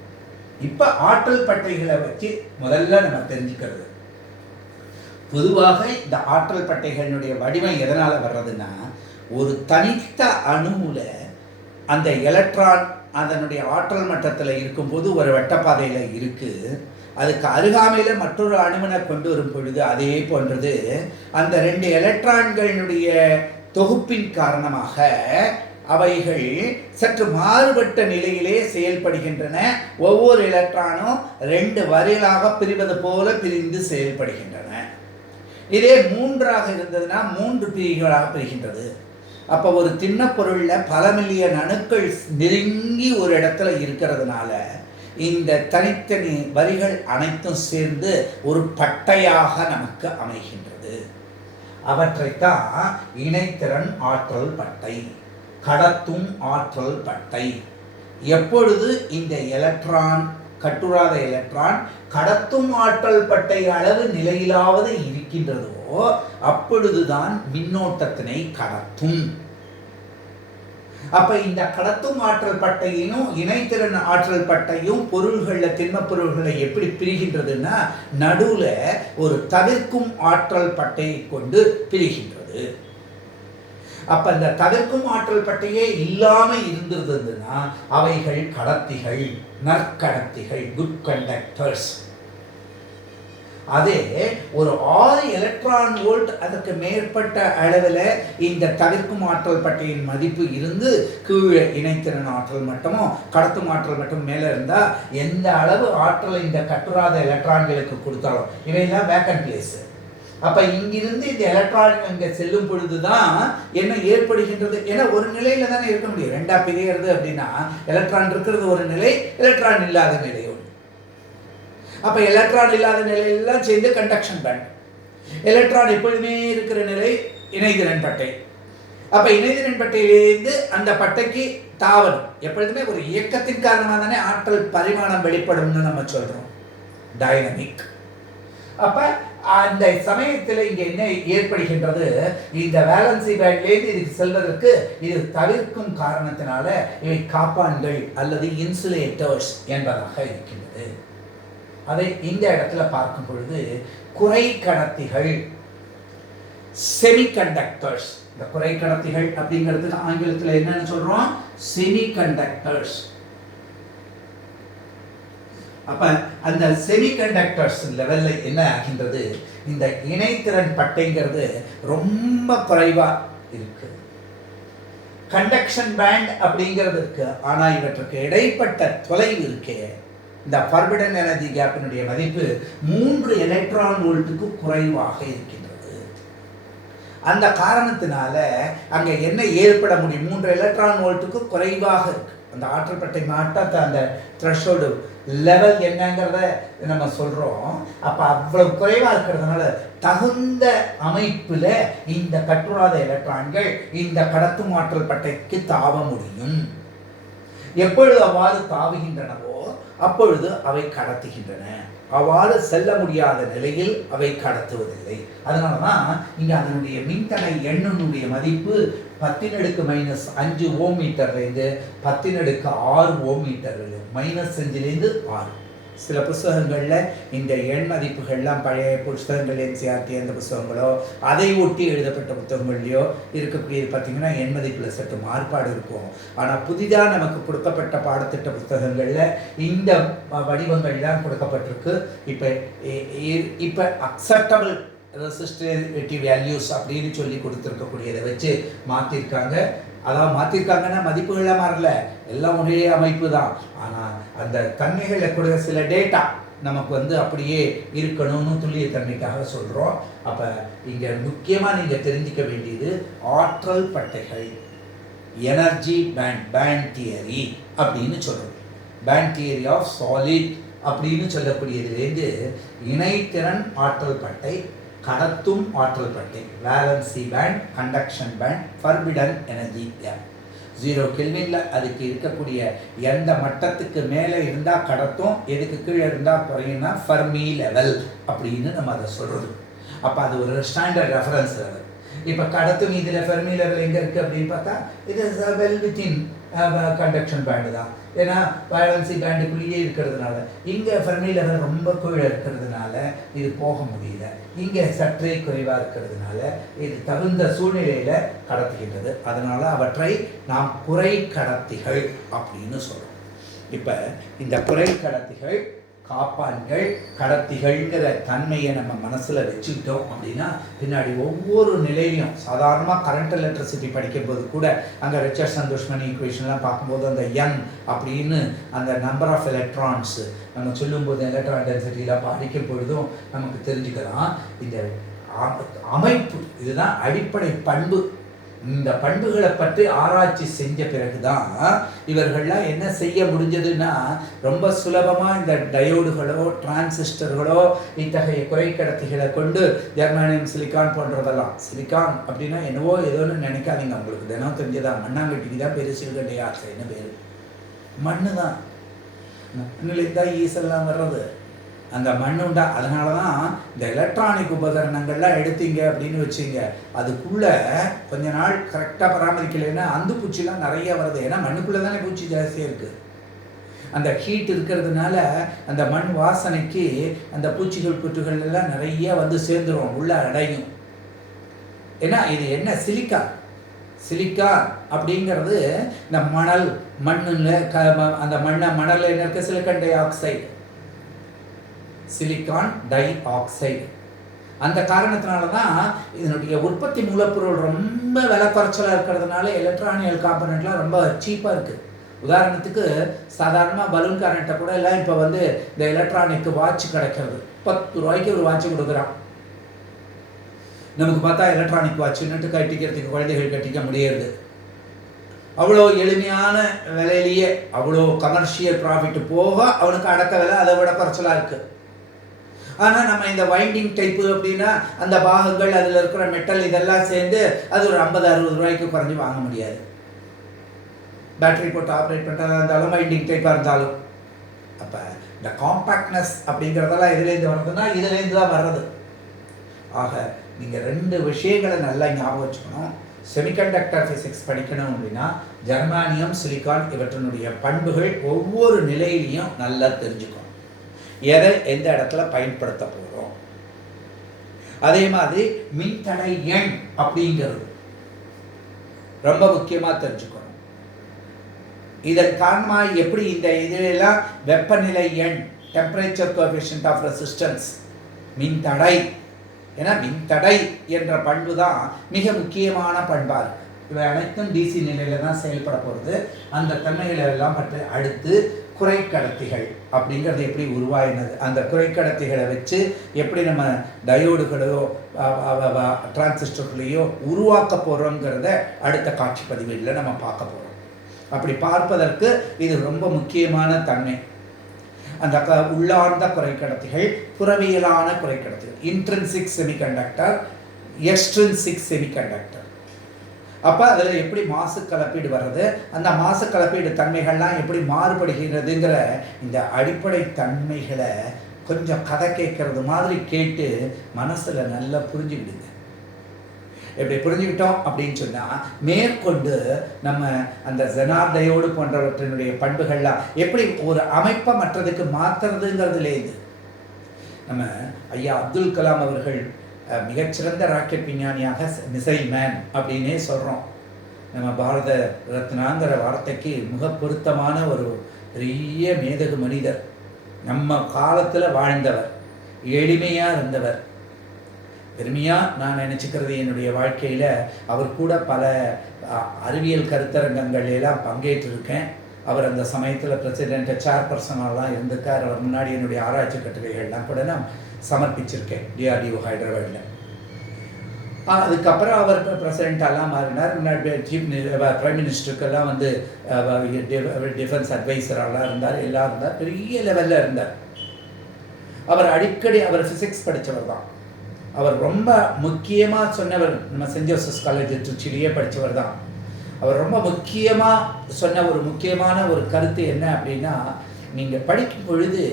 இப்போ ஆற்றல் பட்டைகளை வச்சு முதல்ல நம்ம தெரிஞ்சுக்கிறது. பொதுவாக இந்த ஆற்றல் பட்டைகளினுடைய வடிவம் எதனால் வர்றதுன்னா, ஒரு தனித்த அணுவில் அந்த எலக்ட்ரான் அதனுடைய ஆற்றல் மட்டத்தில் இருக்கும்போது ஒரு வெட்டப்பாதையில் இருக்குது, அதுக்கு அருகாமையில் மற்றொரு அணுவினை கொண்டு வரும் பொழுது அதே போன்றது அந்த 2 எலக்ட்ரான்களினுடைய தொகுப்பின் காரணமாக அவைகள் சற்று மாறுபட்ட நிலையிலே செயல்படுகின்றன. ஒவ்வொரு எலக்ட்ரானும் 2 வரிகளாக பிரிவது போல பிரிந்து செயல்படுகின்றன. இதே 3ஆக இருந்ததுன்னா 3 பிரிவுகளாக பிரிகின்றது. அப்போ ஒரு திண்ண பொருளில் பல மில்லியன் அணுக்கள் நெருங்கி ஒரு இடத்துல இருக்கிறதுனால இந்த தனித்தனி வரிகள் அனைத்தும் சேர்ந்து ஒரு பட்டையாக நமக்கு அமைகின்றது. அவற்றைத்தான் இணைத்திறன் ஆற்றல் பட்டை, கடத்தும் ஆற்றல் பட்டை. எப்பொழுது இந்த எலக்ட்ரான் கட்டுராத எலக்ட்ரான் கடத்தும் ஆற்றல் பட்டை அளவு நிலையிலாவது இருக்கின்றதோ அப்பொழுதுதான் மின்னோட்டத்தினை கடத்தும். அப்ப இந்த கடத்தும் ஆற்றல் பட்டையும் இணைத்திறன் ஆற்றல் பட்டையும் பொருள்கள்ல திண்ம பொருள்களை எப்படி பிரிகின்றதுன்னா நடுவுல ஒரு தவிர்க்கும் ஆற்றல் பட்டையை கொண்டு பிரிகின்றது. அப்ப இந்த தவிர்க்கும் ஆற்றல் பட்டையே இல்லாம இருந்திருந்ததுன்னா அவைகள் கடத்திகள், நற்கடத்திகள், குட் கண்டக்டர்ஸ். அதே ஒரு 6 எலக்ட்ரான் வோல்ட் அதற்கு மேற்பட்ட அளவில் இந்த தவிர்க்கும் ஆற்றல் பட்டையின் மதிப்பு இருந்து கீழே இணைத்திறன் ஆற்றல் மட்டமும் கடத்தும் ஆற்றல் மட்டும் மேலே இருந்தால் எந்த அளவு ஆற்றலை இந்த கட்டுராத எலக்ட்ரான்களுக்கு கொடுத்தாலும் இவையெல்லாம் வேக்கன்ட் பிளேஸ். அப்போ இங்கிருந்து இந்த எலக்ட்ரான் அங்கே செல்லும் பொழுதுதான் என்ன ஏற்படுகின்றது? ஏன்னா ஒரு நிலையில தானே இருக்க முடியும். ரெண்டா பிரிகிறது அப்படின்னா எலக்ட்ரான் இருக்கிறது ஒரு நிலை, எலக்ட்ரான் இல்லாத நிலை ஒன்று. அப்போ எலக்ட்ரான் இல்லாத நிலையெல்லாம் சேர்ந்து கண்டக்ஷன் பேண்ட். எலக்ட்ரான் எப்பொழுதுமே இருக்கிற நிலை இணைதிறன் பட்டை. அப்போ இணைதிறன் பட்டையிலேருந்து அந்த பட்டைக்கு தாவணும். எப்பொழுதுமே ஒரு இயக்கத்தின் காரணமாக தானே ஆற்றல் பரிமாணம் வெளிப்படும்னு நம்ம சொல்கிறோம், டைனமிக். அப்போ அந்த சமயத்தில் இங்கே என்ன ஏற்படுகின்றது? இந்த வேலன்சி பேண்ட்லேருந்து இதுக்கு செல்வதற்கு இது தவிர்க்கும் காரணத்தினால இவை காப்பான்கள் அல்லது இன்சுலேட்டர்ஸ் என்பதாக இருக்கின்றது. அதை இந்த இடத்துல பார்க்கும் பொழுது குறை கடத்திகள், செமிகண்டக்டர்ஸ். இந்த குறை கடத்திகள் அப்படிங்கிறதுக்கு ஆங்கிலத்தில் என்னன்னு சொல்றோம்? செமிகண்டக்டர்ஸ். அப்ப அந்த செமிகண்டக்டர்ஸ் லெவல்ல என்ன ஆகின்றது? இந்த இணைத்திறன் பட்டைங்கிறது ரொம்ப குறைவா இருக்கு. கண்டக்ஷன் பேண்ட் அப்படிங்கிறது இருக்கு, ஆனா இவற்றுக்கு இடைப்பட்ட தொலைவு இருக்கே, இந்த ஃபர்பிடன் எனர்ஜி கேப்பினுடைய மதிப்பு 3 எலக்ட்ரான் வோல்ட்டுக்கு குறைவாக இருக்கின்றது. அந்த காரணத்தினால அங்க என்ன ஏற்பட முடியும்? 3 எலக்ட்ரான் வோல்ட்டுக்கு குறைவாக இருக்கு. அந்த ஆற்றல் பட்டை மாட்டாத அந்த த்ரெஷோல்டு லெவல் என்னங்கிறத நம்ம சொல்றோம். அப்ப அவ்வளவு குறைவா இருக்கிறதுனால தகுந்த அமைப்புல இந்த கட்டுராத எலக்ட்ரான்கள் இந்த கடத்தும் ஆற்றல் பட்டைக்கு தாவ முடியும். எப்பொழுது அவ்வாறு தாவுகின்றனவோ அப்பொழுது அவை கடத்துகின்றன. அவ்வாறு செல்ல முடியாத நிலையில் அவை கடத்துவதில்லை. அதனாலதான் இங்க அதனுடைய மின்தடை எண்ணுடைய மதிப்பு 10⁻⁵ ஓம் மீட்டர்லேருந்து 10⁻⁶ ஓம் மீட்டர், -5லேருந்து 6. சில புஸ்தகங்களில் இந்த எண் மதிப்புகள்லாம் பழைய புஸ்தகங்கள் NCERT அந்த புஸ்தகங்களோ அதை ஒட்டி எழுதப்பட்ட புத்தகங்கள்லையோ இருக்கக்கூடியது பார்த்திங்கன்னா எண் மதிப்பில் சற்று மாறுபாடு இருக்கும். ஆனால் புதிதாக நமக்கு கொடுக்கப்பட்ட பாடத்திட்ட புத்தகங்களில் இந்த வடிவங்கள்லாம் கொடுக்கப்பட்டிருக்கு. இப்போ அக்செப்டபிள் ரெசிஸ்டிவிட்டி வேல்யூஸ் அப்படின்னு சொல்லி கொடுத்துருக்கக்கூடியதை வச்சு மாற்றிருக்காங்க. அதாவது மாற்றிருக்காங்கன்னா மதிப்புகள்லாம் மாறல, எல்லாம் ஒரே அமைப்பு தான். ஆனால் அந்த தன்மைகளை கொடுக்க சில டேட்டா நமக்கு அப்படியே இருக்கணும்னு துல்லிய தன்மைக்காக சொல்கிறோம். அப்போ இங்கே முக்கியமாக நீங்கள் தெரிஞ்சிக்க வேண்டியது ஆற்றல் பட்டைகள், எனர்ஜி பேண்ட் தியரி அப்படின்னு சொல்கிறோம். பேண்ட் தியரி ஆஃப் சாலிட் அப்படின்னு சொல்லக்கூடியதுலேருந்து இணைத்திறன் ஆற்றல் பட்டை, கடத்தும் ஆற்றல் பட்டை, valency band, conduction band, forbidden energy gap. 0 கெல்வின்ல அதுக்கு இருக்கக்கூடிய எந்த மட்டத்துக்கு மேலே இருந்தால் கடத்தும், எதுக்கு கீழே இருந்தால் குறையும்னா ஃபர்மி லெவல் அப்படின்னு நம்ம அதை சொல்கிறது. அப்போ அது ஒரு ஸ்டாண்டர்ட் ரெஃபரன்ஸ் லெவல். இப்போ கடத்தும் இதில் ஃபெர்மி லெவல் எங்கே இருக்குது அப்படின்னு பார்த்தா இது வெல் வித்தின் கண்டக்ஷன் பேண்டு தான். ஏன்னா வேலன்சி பேண்டுக்குள்ளேயே இருக்கிறதுனால இங்கே ஃபெர்மி லெவல் ரொம்ப கீழே இருக்கிறதுனால இது போக முடியல. இங்கே சற்றே குறைவாக இருக்கிறதுனால இது தகுந்த சூழ்நிலையில் கடத்துகின்றது. அதனால் அவற்றை நாம் குறை கடத்திகள் அப்படின்னு சொல்கிறோம். இப்போ இந்த குறை கடத்திகள், காப்பான்கள், கடத்திகள்ங்கிற தன்மையை நம்ம மனசில் வச்சுக்கிட்டோம் அப்படின்னா பின்னாடி ஒவ்வொரு நிலையிலும் சாதாரணமாக கரண்ட் எலக்ட்ரிசிட்டி படிக்கும்போது கூட அங்கே ரிச்சர்ட்சன் துஷ்மன் ஈக்குவேஷன்லாம் பார்க்கும்போது அந்த என் அப்படின்னு அந்த நம்பர் ஆஃப் எலக்ட்ரான்ஸ் நம்ம சொல்லும்போது எலக்ட்ரான் டென்சிட்டியில் படிக்கும் பொழுதும் நமக்கு தெரிஞ்சுக்கலாம். இந்த அமைப்பு இதுதான் அடிப்படை பண்பு. இந்த பண்புகளை பற்றி ஆராய்ச்சி செஞ்ச பிறகுதான் இவர்கள்லாம் என்ன செய்ய முடிஞ்சதுன்னா ரொம்ப சுலபமாக இந்த டயோடுகளோ டிரான்சிஸ்டர்களோ இத்தகைய குறைக்கடத்திகளை கொண்டு ஜெர்மானியம் சிலிக்கான் போன்றதெல்லாம், சிலிக்கான் அப்படின்னா என்னவோ ஏதோன்னு நினைக்காதீங்க, உங்களுக்கு தினம் தெரிஞ்சதான் மண்ணாங்கட்டிக்கு தான் பேர், சிறுகண்டை ஆசைன்னு பேர். மண்ணு தான். மண்ணில் தான் ஈஸெல்லாம் வர்றது, அந்த மண் உண்டா. அதனால தான் இந்த எலக்ட்ரானிக் உபகரணங்கள்லாம் எடுத்தீங்க அப்படின்னு வச்சிங்க, அதுக்குள்ளே கொஞ்ச நாள் கரெக்டாக பராமரிக்கலைன்னா அந்து பூச்சிலாம் நிறைய வருது. ஏன்னா மண்ணுக்குள்ளே தானே பூச்சி ஜாஸ்தியாக இருக்குது. அந்த ஹீட் இருக்கிறதுனால அந்த மண் வாசனைக்கு அந்த பூச்சிகள் புற்றுகள் எல்லாம் நிறைய வந்து சேர்ந்துடும், உள்ள அடையும். ஏன்னா இது என்ன சிலிக்கா அப்படிங்கிறது இந்த மணல் மண்ணில் அந்த மணல் என்ன இருக்க silicon di oxide, silicon di oxide. அந்த காரணத்தினால தான் இதனுடைய உற்பத்தி மூலப்பொருள் ரொம்ப விலை குறைச்சலாக இருக்கிறதுனால எலக்ட்ரானிக் காம்பனண்ட்லாம் ரொம்ப சீப்பாக இருக்குது. உதாரணத்துக்கு சாதாரணமாக பலூன் கரண்ட்டை கூட எல்லாம் இப்போ வந்து இந்த எலக்ட்ரானிக் வாட்ச் கிடைக்கிறது. 10 ரூபாய்க்கு ஒரு வாட்ச் கொடுக்குறான். நமக்கு பார்த்தா எலக்ட்ரானிக் வாட்ச்னுட்டு கட்டிக்கிறதுக்கு குழந்தைகள் கட்டிக்க முடியாது. அவ்வளோ எளிமையான விலையிலேயே அவ்வளோ கமர்ஷியல் ப்ராஃபிட் போக அவனுக்கு அடக்க விலை அதை விட குறைச்சலாக இருக்குது. ஆனால் நம்ம இந்த வைண்டிங் டைப்பு அப்படின்னா அந்த பாகங்கள் அதில் இருக்கிற மெட்டல் இதெல்லாம் சேர்ந்து அது ஒரு 50-60 ரூபாய்க்கு குறைஞ்சி வாங்க முடியாது. பேட்டரி போட்டு ஆப்ரேட் பண்ணுறதா இருந்தாலும் வைண்டிங் டைப்பாக இருந்தாலும். அப்போ இந்த காம்பேக்ட்னஸ் அப்படிங்கிறதெல்லாம் எதுலேருந்து வர்றதுன்னா இதுலேருந்து தான் வர்றது. ஆக நீங்கள் 2 விஷயங்களை நல்லா ஞாபகம் வச்சுக்கணும். செமிகண்டக்டர் ஃபிசிக்ஸ் படிக்கணும் அப்படின்னா ஜெர்மானியம், சிலிக்கான் இவற்றினுடைய பண்புகள் ஒவ்வொரு நிலையிலையும் நல்லா தெரிஞ்சுக்கணும். எதை எந்த இடத்துல பயன்படுத்த போகிறோம். அதே மாதிரி மின்தடை எண் அப்படிங்கிறது ரொம்ப முக்கியமாக தெரிஞ்சுக்கணும். இதன் காரணமாக எப்படி இந்த இதிலெல்லாம் வெப்பநிலை எண், டெம்பரேச்சர் கோஎஃபிஷியன்ட் ஆஃப் ரெசிஸ்டன்ஸ், மின்தடை. ஏன்னா மின்தடை என்ற பண்பு தான் மிக முக்கியமான பண்பாக இருக்குது. இவை அனைத்தும் டிசி நிலையில் தான் செயல்பட போகிறது. அந்த தன்மைகளை எல்லாம் பற்றி அடுத்து குறைக்கடத்திகள் அப்படிங்கிறது எப்படி உருவாயினது, அந்த குறைக்கடத்திகளை வச்சு எப்படி நம்ம டயோடுகளையோ டிரான்சிஸ்டர்களையோ உருவாக்க போகிறோங்கிறத அடுத்த காட்சி பதிவுகளில் நம்ம பார்க்க போகிறோம். அப்படி பார்ப்பதற்கு இது ரொம்ப முக்கியமான தன்மை. அந்த உள்ளார்ந்த குறைக்கடத்திகள், புறவியலான குறைக்கடத்திகள், இன்ட்ரின்சிக் செமிகண்டக்டர், எக்ஸ்ட்ரின்சிக் செமிகண்டக்டர். அப்போ அதில் எப்படி மாசு கலப்பீடு வர்றது, அந்த மாசு கலப்பீடு தன்மைகள்லாம் எப்படி மாறுபடுகிறதுங்கிற இந்த அடிப்படை தன்மைகளை கொஞ்சம் கதை கேட்கறது மாதிரி கேட்டு மனசில் நல்லா புரிஞ்சுக்கிடுங்க. எப்படி புரிஞ்சுக்கிட்டோம் அப்படின்னு சொன்னால் மேற்கொண்டு நம்ம அந்த ஜெனார்டையோடு போன்றவற்றினுடைய பண்புகள்லாம் எப்படி ஒரு அமைப்பை மற்றதுக்கு மாற்றுறதுங்கிறதுலேருந்து நம்ம ஐயா அப்துல் கலாம் அவர்கள் மிகச்சிறந்த ராக்கெட் விஞ்ஞானியாக மிசைல் மேன் அப்படின்னே சொல்கிறோம். நம்ம பாரத ரத்னாங்கிற வார்த்தைக்கு மிக பொருத்தமான ஒரு பெரிய மேதகு மனிதர், நம்ம காலத்தில் வாழ்ந்தவர், எளிமையாக இருந்தவர். பெருமையாக நான் நினச்சிக்கிறது என்னுடைய வாழ்க்கையில் அவர் கூட பல அறிவியல் கருத்தரங்கங்கள்லாம் பங்கேற்றிருக்கேன். அவர் அந்த சமயத்தில் பிரசிடென்ட் சேர்பர்சனெல்லாம் இருந்திருக்கார். அவர் முன்னாடி என்னுடைய ஆராய்ச்சி கட்டுரைகள்லாம் கூட நான் சமர்ப்பிச்சிருக்கேன் டிஆர்டிஓ ஹைதராபாத்தில். அதுக்கப்புறம் அவர் பிரசிடெண்ட்டெல்லாம் மாறினார். முன்னாடி சீஃப் பிரைம் மினிஸ்டருக்கெல்லாம் வந்து டிஃபென்ஸ் அட்வைசரெல்லாம் இருந்தார், எல்லாம் இருந்தார், பெரிய லெவலில் இருந்தார். அவர் அடிக்கடி அவர் ஃபிசிக்ஸ் படித்தவர் தான். அவர் ரொம்ப முக்கியமாக சொன்னவர், நம்ம சென்ட் ஜோசப்ஸ் காலேஜ் திருச்சியிலேயே படித்தவர் தான். அவர் ரொம்ப முக்கியமாக சொன்ன ஒரு முக்கியமான ஒரு கருத்து என்ன அப்படின்னா, நீங்கள் படிக்கும் பொழுது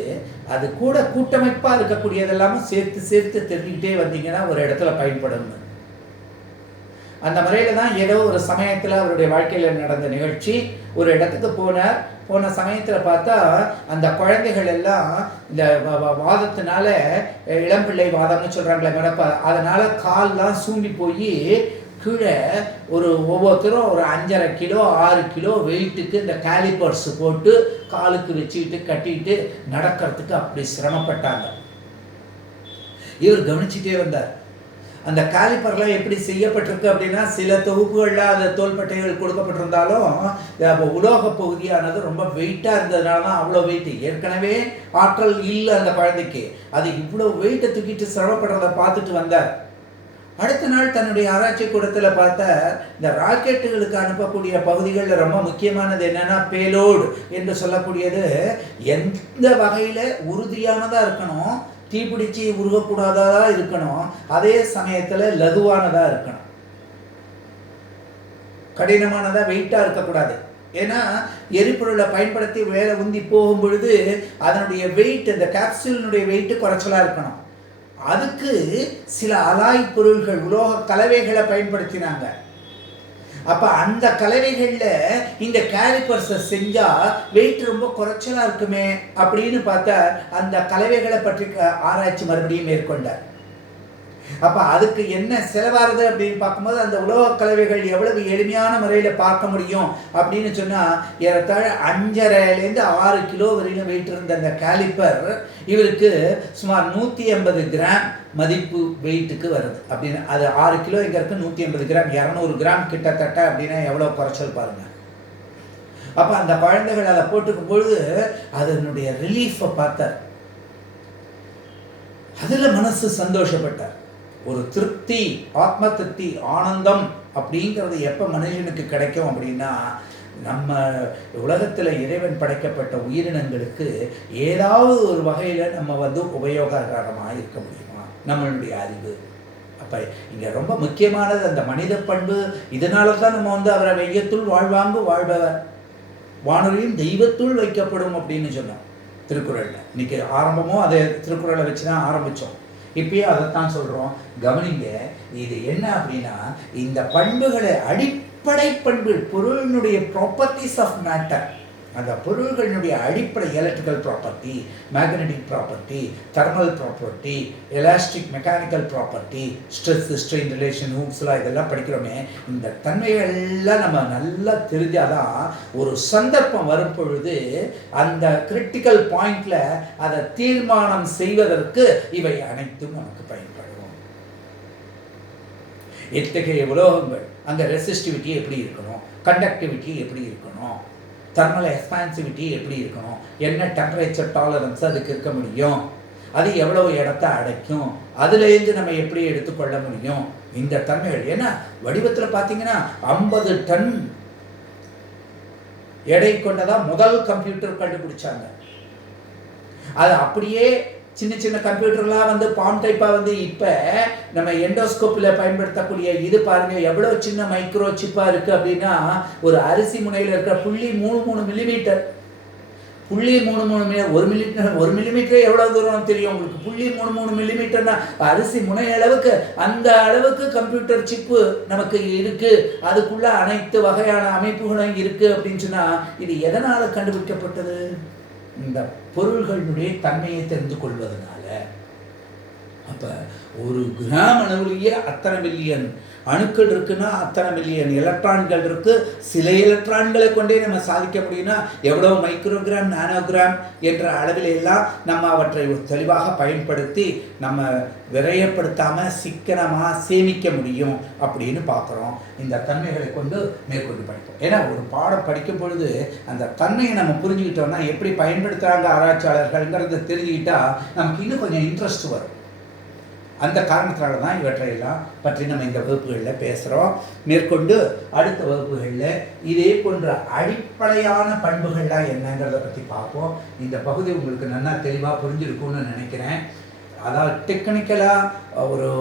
அது கூட கூட்டமைப்பாக இருக்கக்கூடியதெல்லாமும் சேர்த்து சேர்த்து தெரிஞ்சுக்கிட்டே வந்தீங்கன்னா ஒரு இடத்துல பயன்படும். அந்த முறையில் தான் ஏதோ ஒரு சமயத்தில் அவருடைய வாழ்க்கையில் நடந்த நிகழ்ச்சி. ஒரு இடத்துக்கு போன சமயத்தில் பார்த்தா அந்த குழந்தைகள் எல்லாம் இந்த வாதத்தினால, இளம்பிள்ளை வாதம்னு சொல்கிறாங்களே மேடம், அதனால் கால்லாம் சூம்பி போய் கீழே ஒவ்வொருத்தரும் ஒரு 5.5 கிலோ 6 கிலோ வெயிட்டுக்கு இந்த கேலிப்பர்ஸ் போட்டு காலுக்கு வச்சுக்கிட்டு கட்டிக்கிட்டு நடக்கிறதுக்கு அப்படி சிரமப்பட்டாங்க. இவர் கவனிச்சுட்டே வந்தார். அந்த காலிப்பர்லாம் எப்படி செய்யப்பட்டிருக்கு அப்படின்னா, சில தொகுப்புகளில் அந்த தோள்பட்டைகள் கொடுக்கப்பட்டிருந்தாலும் உலோக பகுதியானது ரொம்ப வெயிட்டாக இருந்ததுனால தான் அவ்வளோ வெயிட்டு. ஏற்கனவே ஆற்றல் இல்லை அந்த குழந்தைக்கு, அது இவ்வளோ வெயிட்டை தூக்கிட்டு சிரமப்படுறதை பார்த்துட்டு வந்தார். அடுத்த நாள் தன்னுடைய ஆராய்ச்சி கூடத்தில் பார்த்த இந்த ராக்கெட்டுகளுக்கு அனுப்பக்கூடிய பகுதிகளில் ரொம்ப முக்கியமானது என்னென்னா பேலோடு என்று சொல்லக்கூடியது எந்த வகையில் உறுதியானதாக இருக்கணும், தீப்பிடிச்சு உருகக்கூடாததாக இருக்கணும், அதே சமயத்தில் லகுவானதாக இருக்கணும், கடினமானதாக வெயிட்டாக இருக்கக்கூடாது. ஏன்னா எரிபொருளை பயன்படுத்தி வேலை உந்தி போகும் பொழுது அதனுடைய வெயிட், அந்த கேப்சூலினுடைய வெயிட்டு குறைச்சலாக இருக்கணும். அதுக்கு சில அலாய் பொருள்கள், உலோக கலவைகளை பயன்படுத்தினாங்க. அப்போ அந்த கலவைகளில் இந்த கேலிப்பர்ஸை செஞ்சால் வெயிட் ரொம்ப குறைச்சலாக இருக்குமே அப்படின்னு பார்த்தா அந்த கலவைகளை பற்றி ஆராய்ச்சி மறுபடியும் மேற்கொண்டார். அப்போ அதுக்கு என்ன செலவாகுது அப்படின்னு பார்க்கும்போது அந்த உலோக கலவைகள் எவ்வளவு எளிமையான முறையில் பார்க்க முடியும் அப்படின்னு சொன்னால் ஏறத்தாழ 5.5லேருந்து 6 கிலோ வரையிலும் வெயிட் இருந்த அந்த கேலிப்பர் இவருக்கு சுமார் 180 கிராம் மதிப்பு வெயிட்டுக்கு வருது. அப்படின்னு அது 6 கிலோ எங்கே இருக்குது, 180 கிராம், 200 கிராம் கிட்டத்தட்ட. அப்படின்னா எவ்வளோ குறைச்சல் பாருங்கள். அப்போ அந்த குழந்தைகள் அதை போட்டுக்கும் பொழுது அதனுடைய ரிலீஃபை பார்த்தார். அதில் மனசு சந்தோஷப்பட்டார். ஒரு திருப்தி, ஆத்ம திருப்தி, ஆனந்தம் அப்படிங்கிறது எப்போ மனுஷனுக்கு கிடைக்கும் அப்படின்னா, நம்ம உலகத்தில் இறைவன் படைக்கப்பட்ட உயிரினங்களுக்கு ஏதாவது ஒரு வகையில் நம்ம உபயோககரமாக இருக்க முடியுமா, நம்மளுடைய அறிவு. அப்போ இங்கே ரொம்ப முக்கியமானது அந்த மனித பண்பு. இதனால தான் நம்ம அவரை வையத்துள் வாழ்வாங்கு வாழ்பவர், வானொலியும் தெய்வத்துள் வைக்கப்படும் அப்படின்னு சொன்னோம் திருக்குறளில். இன்னைக்கு ஆரம்பமும் அதை திருக்குறளை வச்சு தான் ஆரம்பித்தோம். இப்பயே அதைத்தான் சொல்கிறோம். கவனிங்க, இது என்ன அப்படின்னா, இந்த பண்புகளை, அடிப்படை பண்பு, பொருளினுடைய ப்ராப்பர்ட்டிஸ் ஆஃப் மேட்டர், அந்த பொருள்களினுடைய அடிப்படை electrical property, magnetic property, thermal property, elastic mechanical property, stress strain relation, Hooke's law இதெல்லாம் படிக்கிறோமே. இந்த தன்மைகள்லாம் நம்ம நல்லா தெரிஞ்சாதான் ஒரு சந்தர்ப்பம் வரும் பொழுது அந்த கிரிட்டிக்கல் பாயிண்ட்ல அதை தீர்மானம் செய்வதற்கு இவை அனைத்தும் நமக்கு பயன்படும். எத்தகைய உலோகங்கள், அங்கே ரெசிஸ்டிவிட்டி எப்படி இருக்கணும், கண்டக்டிவிட்டி எப்படி இருக்கணும், தெர்மல் எக்ஸ்பான்சிவிட்டி எப்படி இருக்கணும், என்ன டெம்பரேச்சர் டாலரன்ஸ் அதுக்கு இருக்க முடியும், அது எவ்வளவு இடத்த அடைக்கும், அதுலேருந்து நம்ம எப்படி எடுத்துக்கொள்ள முடியும், இந்த தன்மைகள். ஏன்னா வடிவத்தில் பார்த்தீங்கன்னா 50 டன் எடை கொண்டதான் முதல் கம்ப்யூட்டர் கண்டுபிடிச்சாங்க. அது அப்படியே சின்ன சின்ன கம்ப்யூட்டர்லாம் பாம் டைப்பாக இப்போ நம்ம எண்டோஸ்கோப்பில் பயன்படுத்தக்கூடிய இது பாருங்கள் எவ்வளோ சின்ன மைக்ரோ சிப்பாக இருக்குது அப்படின்னா, ஒரு அரிசி முனையில் இருக்கிற 0.33 மில்லிமீட்டர், 0.33 1 மில்லிமீட்டரே எவ்வளோ தூரம் தெரியும் உங்களுக்கு. 0.33 மில்லிமீட்டர்னா அரிசி முனை அளவுக்கு, அந்த அளவுக்கு கம்ப்யூட்டர் சிப்பு நமக்கு இருக்குது. அதுக்குள்ள அனைத்து வகையான அமைப்புகளும் இருக்குது அப்படின்னு சொன்னால் இது எதனால் கண்டுபிடிக்கப்பட்டது? இந்த பொருள்களுடைய தன்மையை தெரிந்து கொள்வதனால. அப்போ ஒரு கிராம் அளவுலேயே அத்தனை மில்லியன் அணுக்கள் இருக்குன்னா அத்தனை மில்லியன் எலக்ட்ரான்கள் இருக்கு. சில எலக்ட்ரான்களை கொண்டே நம்ம சாதிக்க முடியும்னா எவ்வளோ மைக்ரோகிராம், நானோகிராம் என்ற அளவில் எல்லாம் நம்ம அவற்றை தெளிவாக பயன்படுத்தி நம்ம விரயப்படுத்தாமல் சிக்கனமாக சேமிக்க முடியும் அப்படின்னு பார்க்குறோம். இந்த தன்மைகளை கொண்டு மேற்கொண்டு படிப்போம். ஏன்னா ஒரு பாடம் படிக்கும் பொழுது அந்த தன்மையை நம்ம புரிஞ்சுக்கிட்டோம்னா எப்படி பயன்படுத்துகிறாங்க ஆராய்ச்சியாளர்கள்ங்கிறத தெரிஞ்சுக்கிட்டா நமக்கு இன்னும் கொஞ்சம் இன்ட்ரெஸ்ட் வரும். அந்த காரணத்தினால தான் இவற்றையெல்லாம் பற்றி நம்ம இந்த வகுப்புகளில் பேசுகிறோம். மேற்கொண்டு அடுத்த வகுப்புகளில் இதே போன்ற அடிப்படையான பண்புகள்லாம் என்னங்கிறத பற்றி பார்ப்போம். இந்த பகுதி உங்களுக்கு நல்லா தெளிவாக புரிஞ்சிருக்கும்னு நினைக்கிறேன். அதாவது டெக்னிக்கலாக ஒரு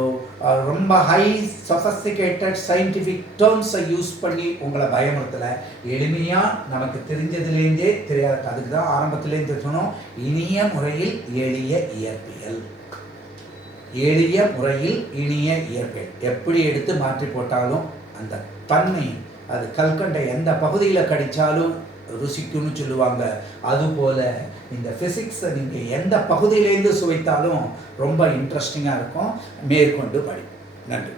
ரொம்ப ஹை சொஃபஸ்டிகேட்டட் சயின்டிஃபிக் டேர்ம்ஸை யூஸ் பண்ணி உங்களை பயமுறுத்தலை. எளிமையாக நமக்கு தெரிஞ்சதுலேருந்தே தெரியாது, அதுக்கு தான் ஆரம்பத்துலேருந்து சொன்னோம். இனிய முறையில் எளிய இயற்பியல், எளிய முறையில் இனிய இயற்பியல். எப்படி எடுத்து மாற்றி போட்டாலும் அந்த தன்மை, அது கல்கண்டை எந்த பகுதியில் கடித்தாலும் ருசிக்குன்னு சொல்லுவாங்க. அதுபோல் இந்த ஃபிசிக்ஸை நீங்கள் எந்த பகுதியிலேருந்து சுவைத்தாலும் ரொம்ப இன்ட்ரெஸ்டிங்காக இருக்கும். மேற்கொண்டு படி. நன்றி.